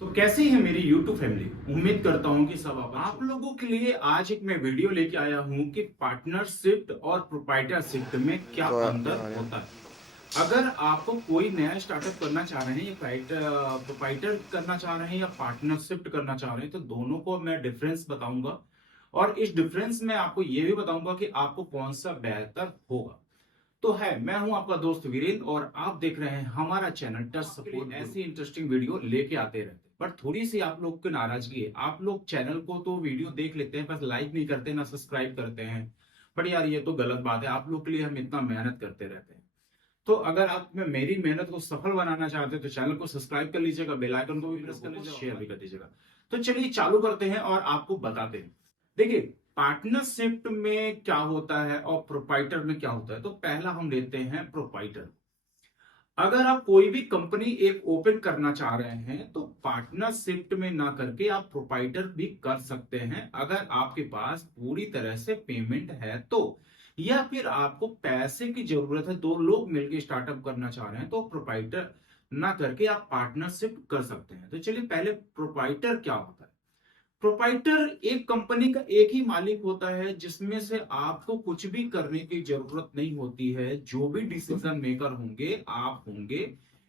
तो कैसी है मेरी YouTube फैमिली। उम्मीद करता हूँ कि सब आप लोगों के लिए आज एक मैं वीडियो लेके आया हूँ कि पार्टनरशिप और प्रोप्राइटरशिप में क्या अंतर होता है। अगर आप कोई नया स्टार्टअप करना चाह रहे हैं या प्रोप्राइटर करना चाह रहे हैं या पार्टनरशिप करना चाह रहे हैं तो दोनों को मैं डिफरेंस बताऊंगा और इस डिफरेंस में आपको ये भी बताऊंगा कि आपको कौन सा बेहतर होगा। तो है, मैं हूं आपका दोस्त वीरेंद्र और आप देख रहे हैं हमारा चैनल टच सपोर्ट। ऐसी इंटरेस्टिंग वीडियो लेके आते रहते हैं पर थोड़ी सी आप लोग की नाराजगी है। आप लोग चैनल को तो वीडियो देख लेते हैं, बस लाइक नहीं करते ना सब्सक्राइब करते हैं। बट यार ये तो गलत बात है, आप लोग के लिए हम इतना मेहनत करते रहते हैं। तो अगर आप में मेरी मेहनत को सफल बनाना चाहते हैं तो चैनल को सब्सक्राइब कर लीजिएगा, बेल आइकन को भी प्रेस कर लीजिएगा, शेयर भी कर दीजिएगा। तो चलिए चालू करते हैं और आपको बताते हैं। देखिए, पार्टनरशिप में क्या होता है और प्रोप्राइटर में क्या होता है। तो पहला हम लेते हैं प्रोप्राइटर। अगर आप कोई भी कंपनी एक ओपन करना चाह रहे हैं तो पार्टनरशिप में ना करके आप प्रोप्राइटर भी कर सकते हैं, अगर आपके पास पूरी तरह से पेमेंट है तो। या फिर आपको पैसे की जरूरत है, दो लोग मिलकर स्टार्टअप करना चाह रहे हैं तो प्रोप्राइटर ना करके आप पार्टनरशिप कर सकते हैं। तो चलिए पहले प्रोप्राइटर क्या होता है। प्रोप्राइटर एक कंपनी का एक ही मालिक होता है जिसमें से आपको कुछ भी करने की जरूरत नहीं होती है। जो भी डिसीजन मेकर होंगे आप होंगे।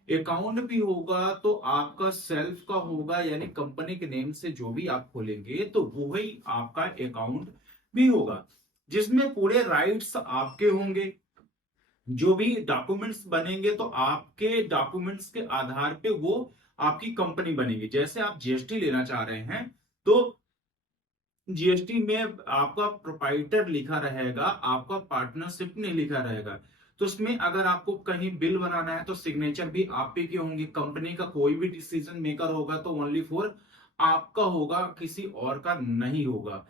अकाउंट भी होगा तो आपका सेल्फ का होगा, यानी कंपनी के नेम से जो भी आप खोलेंगे तो वो ही आपका अकाउंट भी होगा, जिसमें पूरे राइट्स आपके होंगे। जो भी डॉक्यूमेंट्स बनेंगे तो आपके डॉक्यूमेंट्स के आधार पे वो आपकी कंपनी बनेगी। जैसे आप जीएसटी लेना चाह रहे हैं तो जीएसटी में आपका प्रोप्राइटर लिखा रहेगा, आपका पार्टनरशिप नहीं लिखा रहेगा। तो उसमें अगर आपको कहीं बिल बनाना है तो सिग्नेचर भी आप ही के होंगे। कंपनी का कोई भी डिसीजन मेकर होगा तो ओनली फॉर आपका होगा, किसी और का नहीं होगा।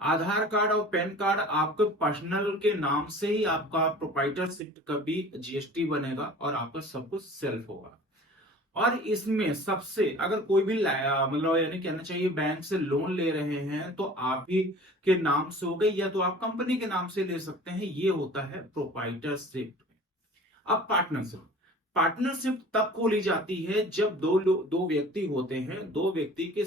आधार कार्ड और पैन कार्ड आपके पर्सनल के नाम से ही आपका प्रोप्राइटरशिप का भी जीएसटी बनेगा और आपका सब कुछ सेल्फ होगा। और इसमें सबसे अगर कोई भी मतलब यानी कहना चाहिए बैंक से लोन ले रहे हैं तो आप ही के नाम से हो गए या तो आप कंपनी के नाम से ले सकते हैं। ये होता है प्रोप्राइटरशिप। अब पार्टनरशिप। पार्टनरशिप तब खोली जाती है जब दो व्यक्ति होते हैं, दो व्यक्ति के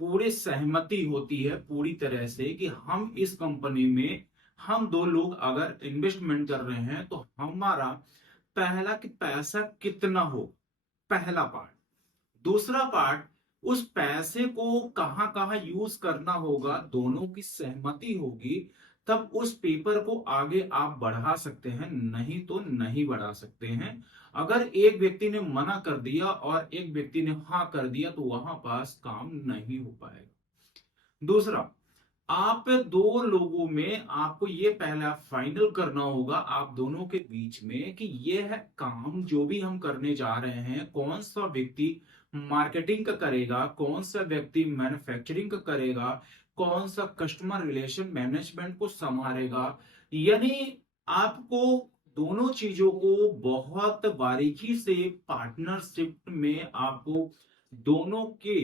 पूरे सहमति होती है पूरी तरह से कि हम इस कंपनी में हम दो लोग अगर इन्वेस्टमेंट कर रहे हैं तो हमारा पहला कि पैसा कितना हो, पहला पार्ट। दूसरा पार्ट, उस पैसे को कहां कहां यूज करना होगा, दोनों की सहमति होगी तब उस पेपर को आगे आप बढ़ा सकते हैं, नहीं तो नहीं बढ़ा सकते हैं। अगर एक व्यक्ति ने मना कर दिया और एक व्यक्ति ने हाँ कर दिया तो वहां पास काम नहीं हो पाएगा। दूसरा, आप दो लोगों में आपको ये पहला फाइनल करना होगा आप दोनों के बीच में कि ये है काम जो भी हम करने जा रहे हैं, कौन सा व्यक्ति मार्केटिंग का करेगा, कौन सा व्यक्ति मैन्युफैक्चरिंग का करेगा, कौन सा कस्टमर रिलेशन मैनेजमेंट को संभालेगा। यानी आपको दोनों चीजों को बहुत बारीकी से पार्टनरशिप में आपको दोनों के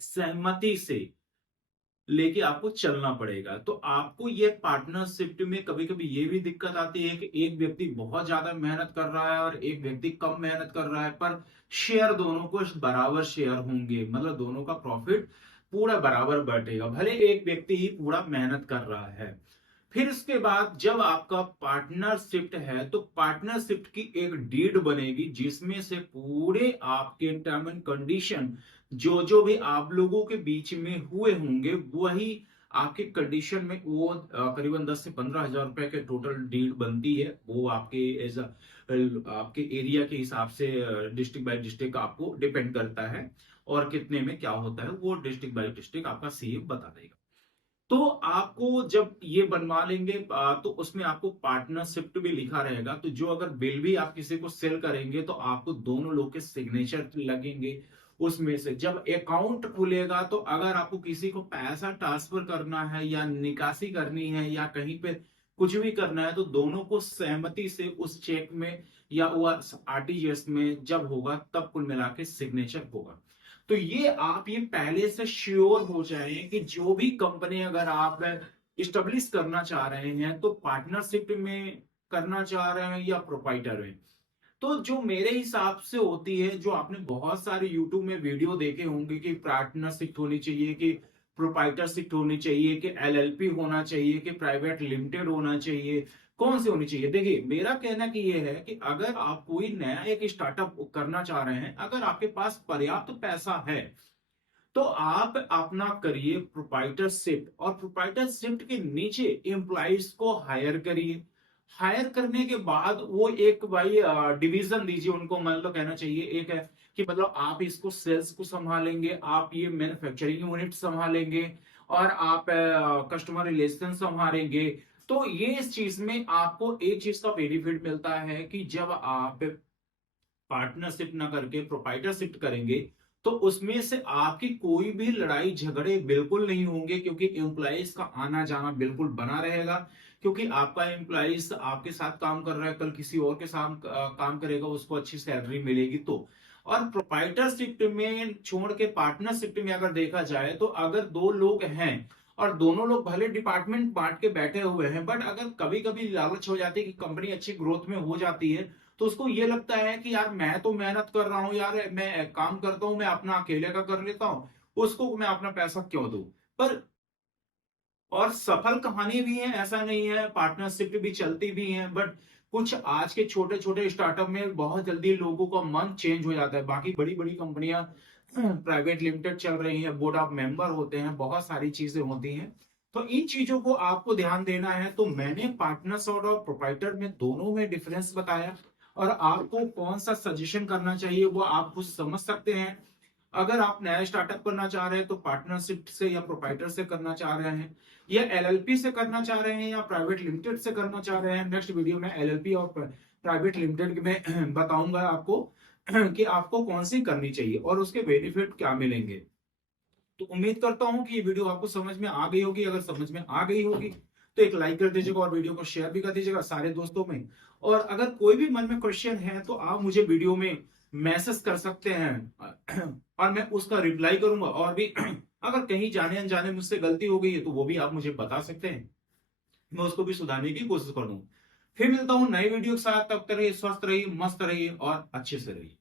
सहमति से लेके आपको चलना पड़ेगा। तो आपको ये पार्टनरशिप में कभी कभी ये भी दिक्कत आती है कि एक व्यक्ति बहुत ज्यादा मेहनत कर रहा है और एक व्यक्ति कम मेहनत कर रहा है, पर शेयर दोनों को बराबर शेयर होंगे, मतलब दोनों का प्रॉफिट पूरा बराबर बटेगा, भले एक व्यक्ति ही पूरा मेहनत कर रहा है। फिर उसके बाद जब आपका पार्टनरशिप है तो पार्टनरशिप की एक डीड बनेगी जिसमें से पूरे आपके टर्म एंड कंडीशन जो जो भी आप लोगों के बीच में हुए होंगे वही आपके कंडीशन में वो करीबन 10 से 15 हजार रुपए के टोटल डीड बनती है। वो आपके एज आपके एरिया के हिसाब से डिस्ट्रिक्ट बाय डिस्ट्रिक्ट आपको डिपेंड करता है और कितने में क्या होता है वो डिस्ट्रिक्ट बाय डिस्ट्रिक्ट आपका सीएम बता देगा। तो आपको जब ये बनवा लेंगे तो उसमें आपको पार्टनरशिप भी लिखा रहेगा। तो जो अगर बिल भी आप किसी को सेल करेंगे तो आपको दोनों लोग के सिग्नेचर लगेंगे उसमें से। जब अकाउंट खुलेगा तो अगर आपको किसी को पैसा ट्रांसफर करना है या निकासी करनी है या कहीं पे कुछ भी करना है तो दोनों को सहमति से उस चेक में या वो आरटीजीएस में जब होगा तब कुल मिला के सिग्नेचर होगा। तो ये पहले से श्योर हो जाए कि जो भी कंपनी अगर आप स्टेब्लिश करना चाह रहे हैं तो पार्टनरशिप में करना चाह रहे हैं या प्रोप्राइटर में। तो जो मेरे हिसाब से होती है, जो आपने बहुत सारे यूट्यूब में वीडियो देखे होंगे कि पार्टनरशिप होनी चाहिए, कि प्रोप्राइटरशिप होनी चाहिए, कि एलएलपी होना चाहिए, कि प्राइवेट लिमिटेड होना चाहिए, कौन सी होनी चाहिए। देखिए, मेरा कहना कि ये है कि अगर आप कोई नया एक स्टार्टअप करना चाह रहे हैं, अगर आपके पास पर्याप्त पैसा है, तो आप अपना करिए प्रोप्राइटरशिप, और प्रोप्राइटरशिप के नीचे एम्प्लॉइज को हायर करिए। हायर करने के बाद वो एक भाई डिवीजन दीजिए उनको, मतलब कहना चाहिए एक है कि मतलब आप इसको सेल्स को संभालेंगे, आप ये मैन्युफैक्चरिंग यूनिट संभालेंगे, और आप कस्टमर रिलेशन संभालेंगे। तो ये इस चीज में आपको एक चीज का बेनिफिट मिलता है कि जब आप पार्टनरशिप ना करके प्रोप्राइटरशिप करेंगे, तो उसमें से आपकी कोई भी लड़ाई झगड़े बिल्कुल नहीं होंगे, क्योंकि एम्प्लॉइज का आना जाना बिल्कुल बना रहेगा। क्योंकि आपका एम्प्लॉइज आपके साथ काम कर रहा है, कल किसी और के साथ काम करेगा, उसको अच्छी सैलरी मिलेगी। तो और प्रोप्राइटरशिप में छोड़ के पार्टनरशिप में अगर देखा जाए, तो अगर दो लोग हैं और दोनों लोग भले डिपार्टमेंट बांट के बैठे हुए हैं, बट अगर कभी कभी लालच हो जाती है कि कंपनी अच्छी ग्रोथ में हो जाती है, तो उसको ये लगता है कि यार मैं तो मेहनत कर रहा हूं, यार मैं काम करता हूं, मैं अपना अकेले का कर लेता हूं, उसको मैं अपना पैसा क्यों दूं। पर और सफल कहानी भी है, ऐसा नहीं है, पार्टनरशिप भी चलती भी है, बट कुछ आज के छोटे छोटे स्टार्टअप में बहुत जल्दी लोगों का मन चेंज हो जाता है। बाकी बड़ी बड़ी कंपनियां प्राइवेट लिमिटेड चल रही है, बोर्ड ऑफ मेंबर होते हैं, बहुत सारी चीजें होती हैं। तो इन चीजों को आपको ध्यान देना है। तो मैंने पार्टनर्स और प्रोप्राइटर में दोनों में डिफरेंस बताया, और आपको कौन सा सजेशन करना चाहिए वो आप खुद समझ सकते हैं। अगर आप नया स्टार्टअप करना चाह रहे हैं तो पार्टनरशिप से या प्रोप्राइटर से करना चाह रहे हैं, या एलएलपी से करना चाह रहे हैं, या प्राइवेट लिमिटेड से करना चाह रहे हैं, नेक्स्ट वीडियो में एलएलपी और प्राइवेट लिमिटेड में बताऊंगा आपको कि आपको कौन सी करनी चाहिए और उसके बेनिफिट क्या मिलेंगे। तो उम्मीद करता हूं कि ये वीडियो आपको समझ में आ गई होगी। अगर समझ में आ गई होगी तो एक लाइक कर दीजिएगा, और वीडियो को शेयर भी कर दीजिएगा सारे दोस्तों में। और अगर कोई भी मन में क्वेश्चन है तो आप मुझे वीडियो में मैसेज कर सकते हैं और मैं उसका रिप्लाई करूंगा। और भी अगर कहीं जाने अनजाने मुझसे गलती हो गई है तो वो भी आप मुझे बता सकते हैं, मैं उसको भी सुधारने की कोशिश करूंगा। फिर मिलता हूं नए वीडियो के साथ, तब तक रहिए स्वस्थ रहिए, मस्त रहिए और अच्छे से रहिए।